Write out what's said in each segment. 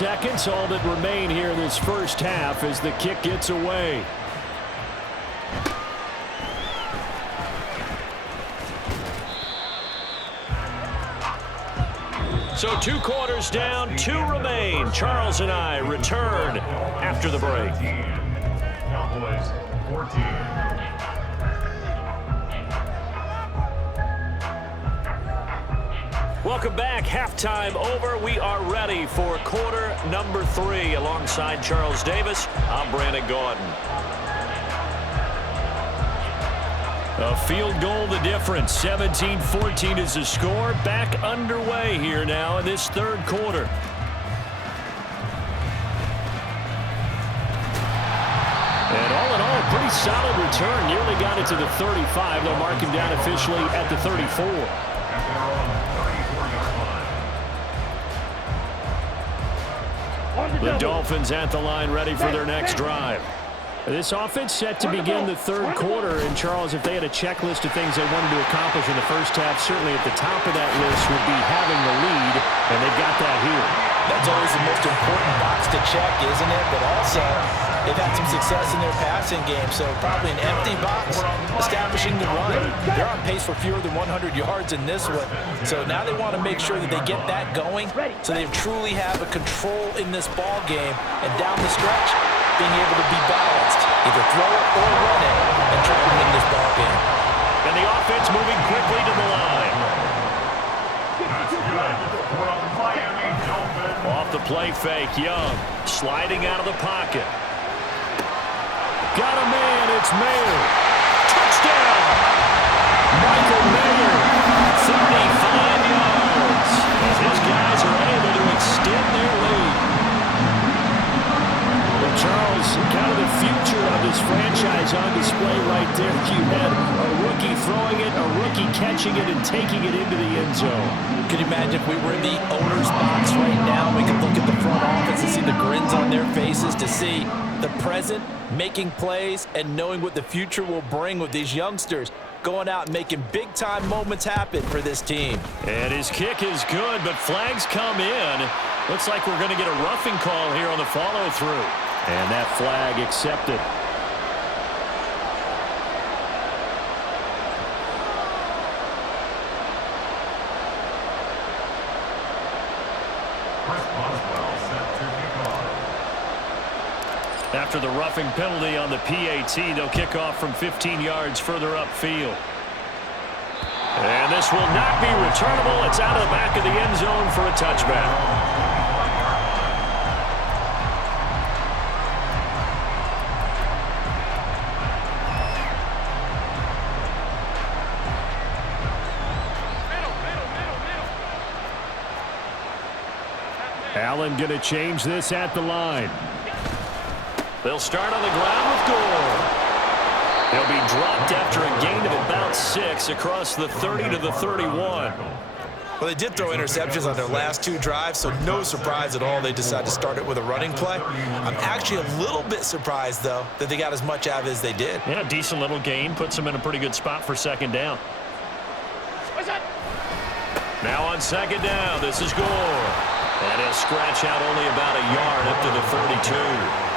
seconds, all that remain here in this first half as the kick gets away. So 2 quarters down, 2 remain. Charles and I return after the break. Cowboys 14. Welcome back. Halftime over. We are ready for quarter number 3. Alongside Charles Davis, I'm Brandon Gaudin. A field goal the difference. 17-14 is the score. Back underway here now in this third quarter. And all in all, a pretty solid return. Nearly got it to the 35. They'll mark him down officially at the 34. The Dolphins at the line ready for their next drive. This offense set to begin the third quarter. And, Charles, if they had a checklist of things they wanted to accomplish in the first half, certainly at the top of that list would be having the lead, and they've got that here. That's always the most important box to check, isn't it? But also, they've had some success in their passing game, so probably an empty box, establishing the run. They're on pace for fewer than 100 yards in this one. So now they want to make sure that they get that going so they truly have a control in this ball game. And down the stretch, being able to be balanced, either throw it or run it, and try to win this ball game. And the offense moving quickly to the line. Off the play fake, Young sliding out of the pocket. Got a man, it's Mayer. Touchdown! Michael Mayer, 35 yards. As his guys are able to extend their lead. Well, Charles, kind of the future of this franchise on display right there. You had a rookie throwing it, a rookie catching it, and taking it into the end zone. Can you imagine if we were in the owner's box right now? We could look at the front office and see the grins on their faces, to see the present making plays and knowing what the future will bring with these youngsters going out and making big-time moments happen for this team. And his kick is good, but flags come in. Looks like we're going to get a roughing call here on the follow-through. And that flag accepted. After the roughing penalty on the PAT, they'll kick off from 15 yards further upfield. And this will not be returnable. It's out of the back of the end zone for a touchback. Allen going to change this at the line. They'll start on the ground with Gore. He'll be dropped after a gain of about 6 across the 30 to the 31. Well, they did throw interceptions on their last 2 drives, so no surprise at all they decided to start it with a running play. I'm actually a little bit surprised, though, that they got as much out of it as they did. Yeah, decent little gain. Puts them in a pretty good spot for second down. Now on second down, this is Gore. And he'll scratch out only about a yard up to the 32.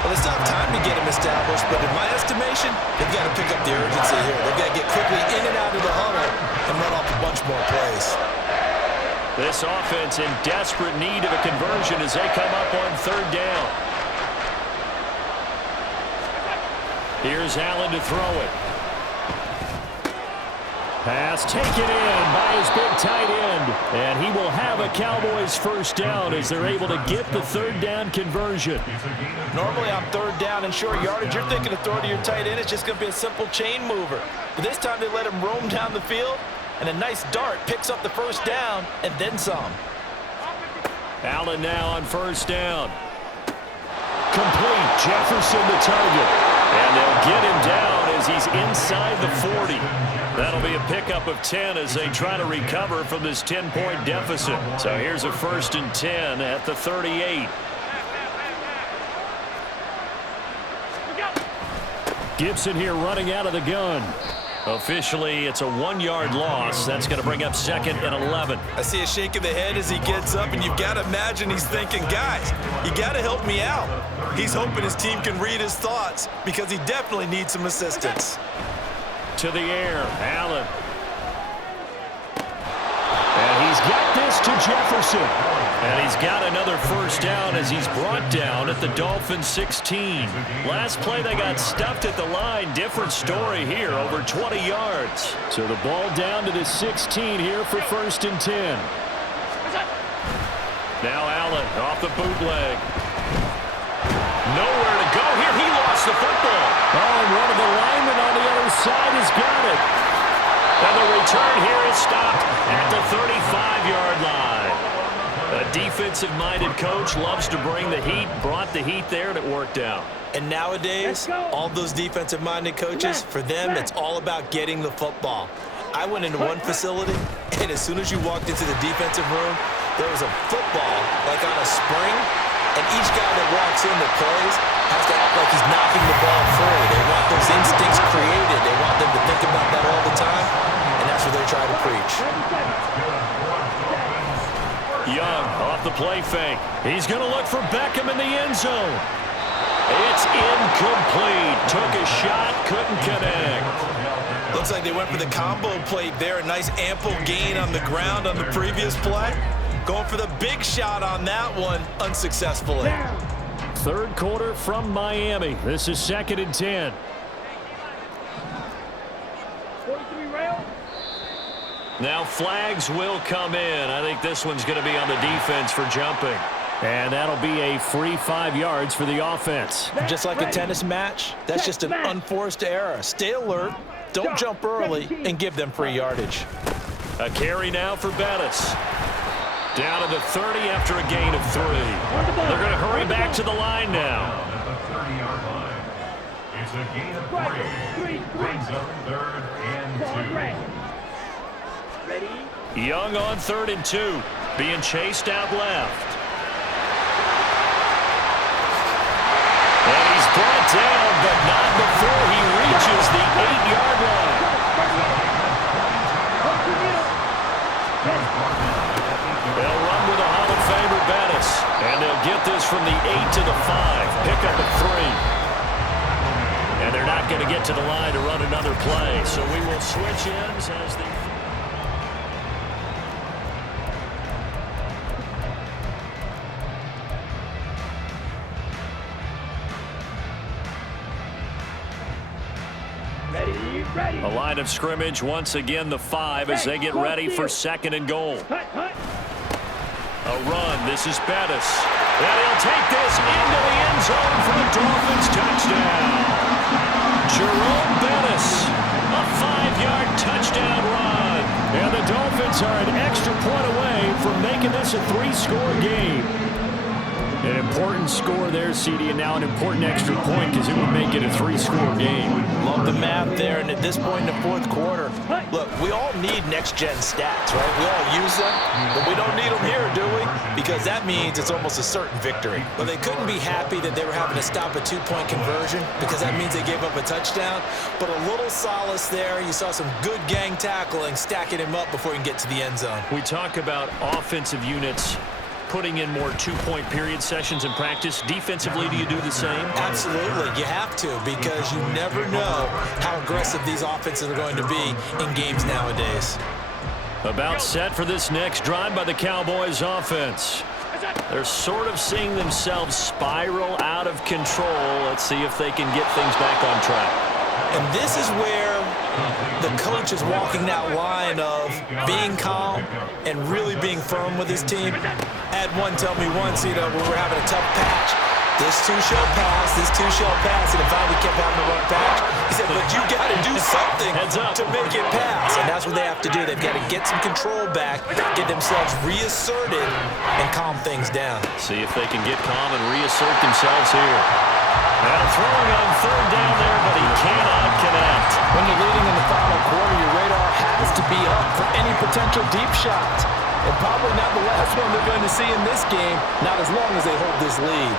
Well, they still have time to get him established, but in my estimation, they've got to pick up the urgency here. They've got to get quickly in and out of the huddle and run off a bunch more plays. This offense in desperate need of a conversion as they come up on third down. Here's Allen to throw it. Pass taken in by his big tight end. And he will have a Cowboys first down as they're able to get the third down conversion. Normally on third down and short yardage, you're thinking of throwing to your tight end. It's just going to be a simple chain mover. But this time they let him roam down the field, and a nice dart picks up the first down and then some. Allen now on first down. Complete. Jefferson the target. And they'll get him down as he's inside the 40. That'll be a pickup of 10 as they try to recover from this 10-point deficit. So here's a 1st and 10 at the 38. Gibson here running out of the gun. Officially, it's a 1-yard loss. That's going to bring up 2nd and 11. I see a shake of the head as he gets up, and you've got to imagine he's thinking, guys, you got to help me out. He's hoping his team can read his thoughts because he definitely needs some assistance. To the air, Allen. And he's got this to Jefferson. And he's got another first down as he's brought down at the Dolphins' 16. Last play, they got stuffed at the line. Different story here, over 20 yards. So the ball down to the 16 here for 1st and 10. Now Allen off the bootleg. Nowhere to go here. He lost the football. Oh, and one of the linemen on the other side has got it. And the return here is stopped at the 35-yard line. A defensive-minded coach loves to bring the heat, brought the heat there, and it worked out. And nowadays, all those defensive-minded coaches, for them, it's all about getting the football. I went into one facility, and as soon as you walked into the defensive room, there was a football, like on a spring, and each guy that walks in that plays has to act like he's knocking the ball free. They want those instincts created. They want them to think about that all the time, and that's what they're trying to preach. Young off the play fake. He's going to look for Beckham in the end zone. It's incomplete. Took a shot, couldn't connect. Looks like they went for the combo plate there. A nice ample gain on the ground on the previous play. Going for the big shot on that one, unsuccessfully. 3rd quarter from Miami. This is 2nd and 10. Now flags will come in. I think this one's going to be on the defense for jumping. And that'll be a free 5 yards for the offense. Just like a tennis match, that's just an unforced error. Stay alert, don't jump early, and give them free yardage. A carry now for Bettis. Down to the 30 after a gain of 3. They're going to hurry back to the line now. At the 30-yard line. It's a gain of 3. Brings up 3rd and 2. Young on 3rd and 2. Being chased out left. And he's brought down, but not before he reaches the 8-yard line. They'll run with a Hall of Famer Bettis. And they'll get this from the 8 to the 5. Pick up at 3. And they're not going to get to the line to run another play. So we will switch ends as the... A line of scrimmage, once again the 5 as they get ready for 2nd and goal. A run, this is Bettis. And he'll take this into the end zone for the Dolphins touchdown. Jerome Bettis, a 5-yard touchdown run. And the Dolphins are an extra point away from making this a 3-score game. An important score there, CD, and now an important extra point because it would make it a 3-score game. Love the math there, and at this point in the 4th quarter, look, we all need next-gen stats, right? We all use them, but we don't need them here, do we? Because that means it's almost a certain victory. Well, they couldn't be happy that they were having to stop a 2-point conversion because that means they gave up a touchdown, but a little solace there. You saw some good gang tackling, stacking him up before he can get to the end zone. We talk about offensive units putting in more 2-point period sessions in practice. Defensively, do you do the same? Absolutely. You have to because you never know how aggressive these offenses are going to be in games nowadays. About set for this next drive by the Cowboys offense. They're sort of seeing themselves spiral out of control. Let's see if they can get things back on track. And this is where the coach is walking that line of being calm and really being firm with his team. I had one tell me once, when we're having a tough patch, this too shall pass, and if we kept having a rough patch, he said, but you got to do something to make it pass. And that's what they have to do. They've got to get some control back, get themselves reasserted, and calm things down. See if they can get calm and reassert themselves here. Now throwing on 3rd down there, but he cannot connect. When you're leading in the final quarter, your radar has to be up for any potential deep shots. And probably not the last one they're going to see in this game, not as long as they hold this lead.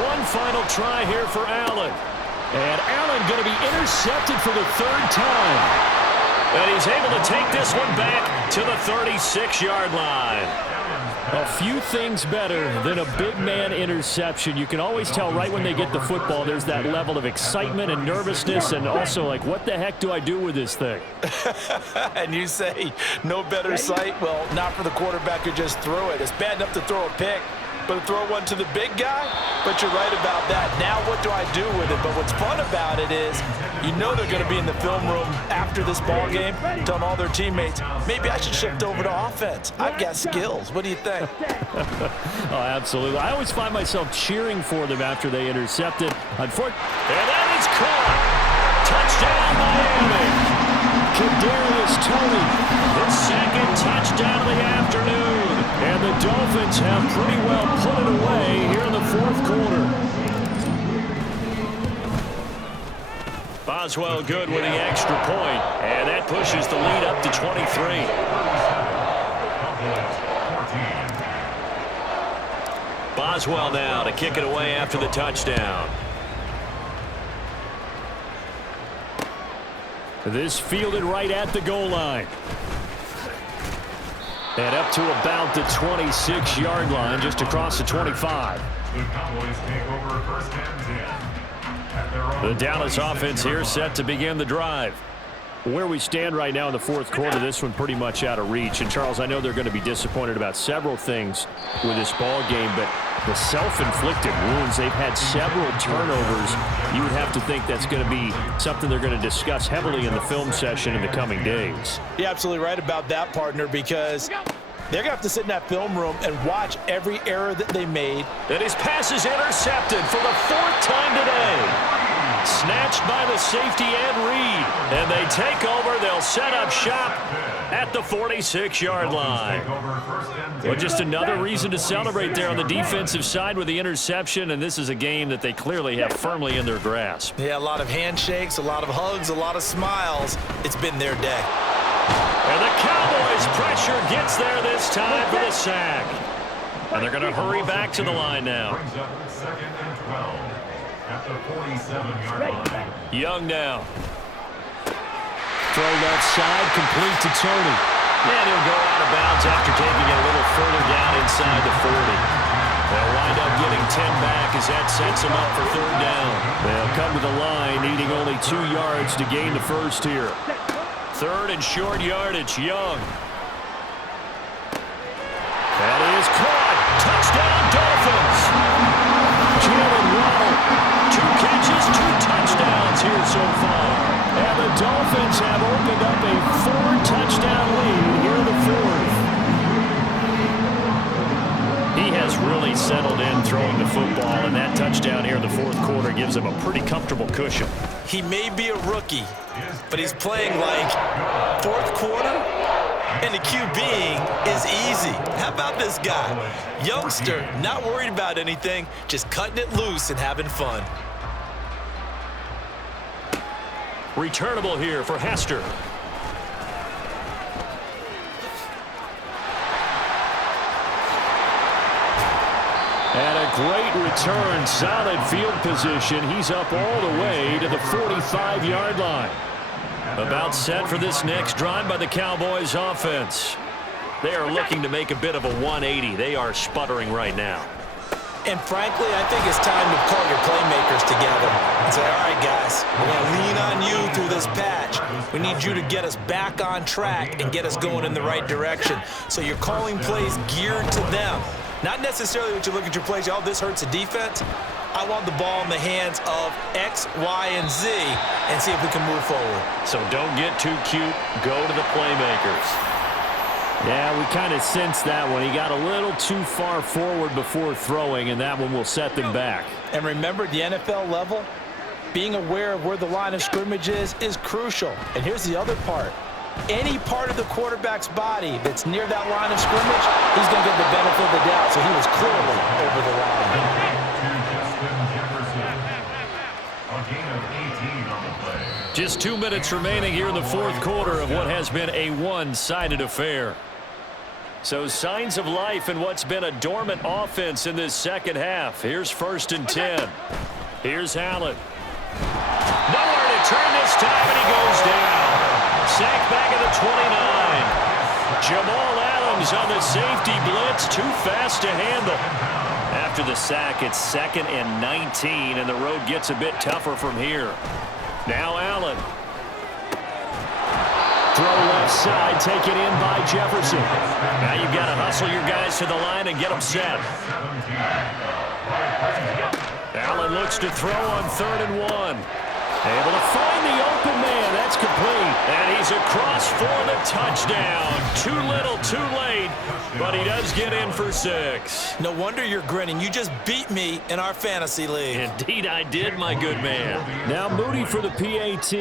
One final try here for Allen. And Allen going to be intercepted for the third time. And he's able to take this one back to the 36-yard line. A few things better than a big man interception. You can always tell right when they get the football, there's that level of excitement and nervousness, and also like, what the heck do I do with this thing? And you say, no better sight? Well, not for the quarterback who just threw it. It's bad enough to throw a pick, but to throw one to the big guy? But you're right about that. Now what do I do with it? But what's fun about it is you know they're going to be in the film room after this ball game telling all their teammates, maybe I should shift over to offense. I've got skills. What do you think? Oh, absolutely. I always find myself cheering for them after they intercept it. Unfortunately, and that is caught. Touchdown, Miami. Kadarius Toney, his second touchdown of the afternoon. And the Dolphins have pretty well put it away here in the fourth quarter. Boswell good with the extra point, and that pushes the lead up to 23. Boswell now to kick it away after the touchdown. This fielded right at the goal line. And up to about the 26-yard line, just across the 25. The Cowboys take over first and 10. The Dallas offense here set to begin the drive. Where we stand right now in the fourth quarter, this one pretty much out of reach. And, Charles, I know they're going to be disappointed about several things with this ball game, but the self-inflicted wounds, they've had several turnovers. You would have to think that's going to be something they're going to discuss heavily in the film session in the coming days. You're absolutely right about that, partner, because they're going to have to sit in that film room and watch every error that they made. And his pass is intercepted for the fourth time today. Snatched by the safety Ed Reed. And they take over. They'll set up shop at the 46-yard line. Well, just another reason to celebrate there on the defensive side with the interception. And this is a game that they clearly have firmly in their grasp. Yeah, a lot of handshakes, a lot of hugs, a lot of smiles. It's been their day. And the Cowboys' pressure gets there this time for the sack. And they're going to hurry back to the line now. Second and 12 at the 47-yard line. Young now. Throw that side, complete to Toney. And he'll go out of bounds after taking it a little further down inside the 40. They'll wind up getting 10 back as that sets them up for third down. They'll come to the line needing only 2 yards to gain the first here. Third and short yardage, Young. That is caught. Touchdown, Dolphins. Jalen Waddle, 2 catches, 2 touchdowns here so far. And the Dolphins have opened up a 4-touchdown lead here in the fourth. He has really settled in throwing the football, and that touchdown here in the fourth quarter gives him a pretty comfortable cushion. He may be a rookie, but he's playing like fourth quarter, and the QBing is easy. How about this guy? Youngster, not worried about anything, just cutting it loose and having fun. Returnable here for Hester. And a great return, solid field position. He's up all the way to the 45-yard line. About set for this next drive by the Cowboys offense. They are looking to make a bit of a 180. They are sputtering right now. And frankly, I think it's time to call your playmakers together and say, all right, guys, we're going to lean on you through this patch. We need you to get us back on track and get us going in the right direction. So you're calling plays geared to them. Not necessarily that you look at your plays, oh, this hurts the defense. I want the ball in the hands of X, Y, and Z and see if we can move forward. So don't get too cute. Go to the playmakers. Yeah, we kind of sensed that one. He got a little too far forward before throwing, and that one will set them back. And remember, at the NFL level, being aware of where the line of scrimmage is crucial. And here's the other part. Any part of the quarterback's body that's near that line of scrimmage, he's going to get the benefit of the doubt. So he was clearly over the line. Just 2 minutes remaining here in the fourth quarter of what has been a one-sided affair. So signs of life in what's been a dormant offense in this second half. Here's 1st and 10. Here's Allen. sack back at the 29. Jamal Adams on the safety blitz, too fast to handle. After the sack, it's 2nd and 19, and the road gets a bit tougher from here. Now Allen. Throw left side, taken in by Jefferson. Now you've got to hustle your guys to the line and get them set. Allen looks to throw on 3rd and 1. Able to find the open man. That's complete. And he's across for the touchdown. Too little, too late. But he does get in for 6. No wonder you're grinning. You just beat me in our fantasy league. Indeed I did, my good man. Now Moody for the PAT.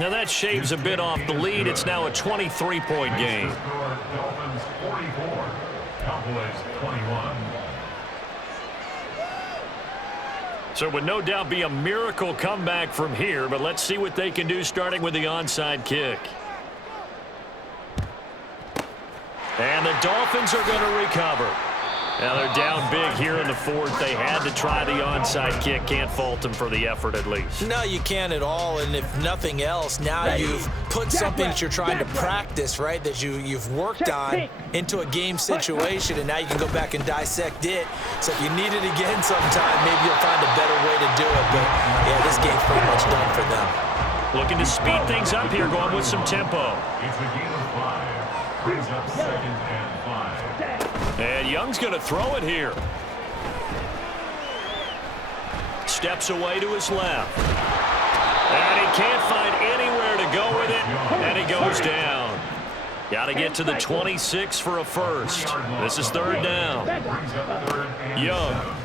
Now that shaves a bit off the lead. It's now a 23-point game. Dolphins 44, Cowboys 21. So it would no doubt be a miracle comeback from here, but let's see what they can do starting with the onside kick. And the Dolphins are going to recover. Now they're down big here in the 4th. They had to try the onside kick. Can't fault them for the effort at least. No, you can't at all. And if nothing else, now you've put something that you're trying to practice, right, that you've worked on into a game situation, and now you can go back and dissect it. So if you need it again sometime, maybe you'll find a better way to do it. But, yeah, this game's pretty much done for them. Looking to speed things up here, going with some tempo. It's a game of 5. Brings up 2nd and 5. And Young's going to throw it here. Steps away to his left. And he can't find anywhere to go with it. And he goes down. Got to get to the 26 for a first. This is 3rd down. Young.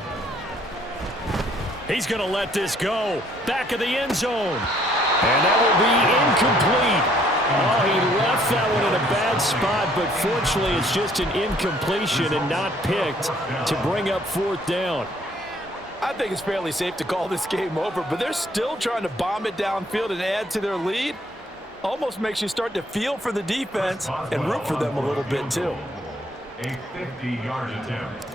He's going to let this go. Back of the end zone. And that will be incomplete. Oh, he left that one in a bad spot, but fortunately it's just an incompletion and not picked to bring up 4th down. I think it's fairly safe to call this game over, but they're still trying to bomb it downfield and add to their lead. Almost makes you start to feel for the defense and root for them a little bit too. A 50-yard attempt.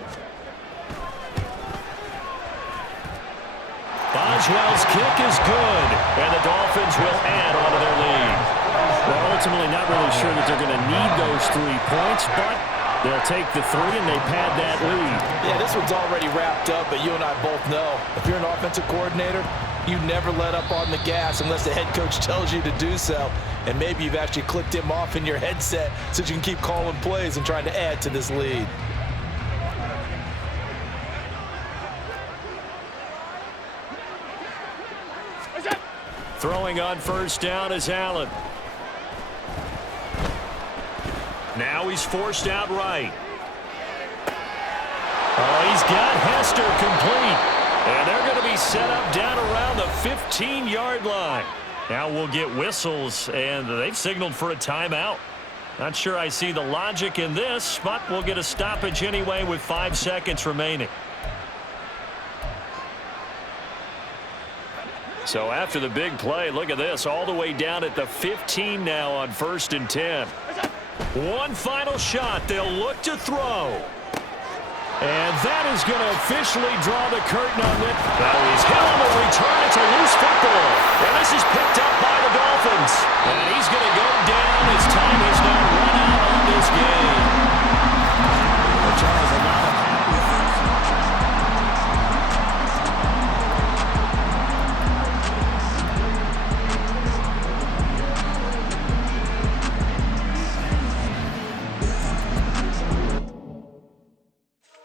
Boswell's kick is good, and the Dolphins will add on to their lead. Well, ultimately not really sure that they're going to need those 3 points, but they'll take the 3 and they pad that lead. Yeah, this one's already wrapped up, but you and I both know if you're an offensive coordinator, you never let up on the gas unless the head coach tells you to do so. And maybe you've actually clicked him off in your headset so you can keep calling plays and trying to add to this lead. Throwing on 1st down is Allen. Now he's forced out right. Oh, he's got Hester complete. And they're going to be set up down around the 15-yard line. Now we'll get whistles, and they've signaled for a timeout. Not sure I see the logic in this, but we'll get a stoppage anyway with 5 seconds remaining. So after the big play, look at this, all the way down at the 15 now on 1st and 10. One final shot. They'll look to throw. And that is going to officially draw the curtain on it. Now he's hit on the return. It's a loose football. And this is picked up by the Dolphins. And he's going to go down as time has now run out on this game.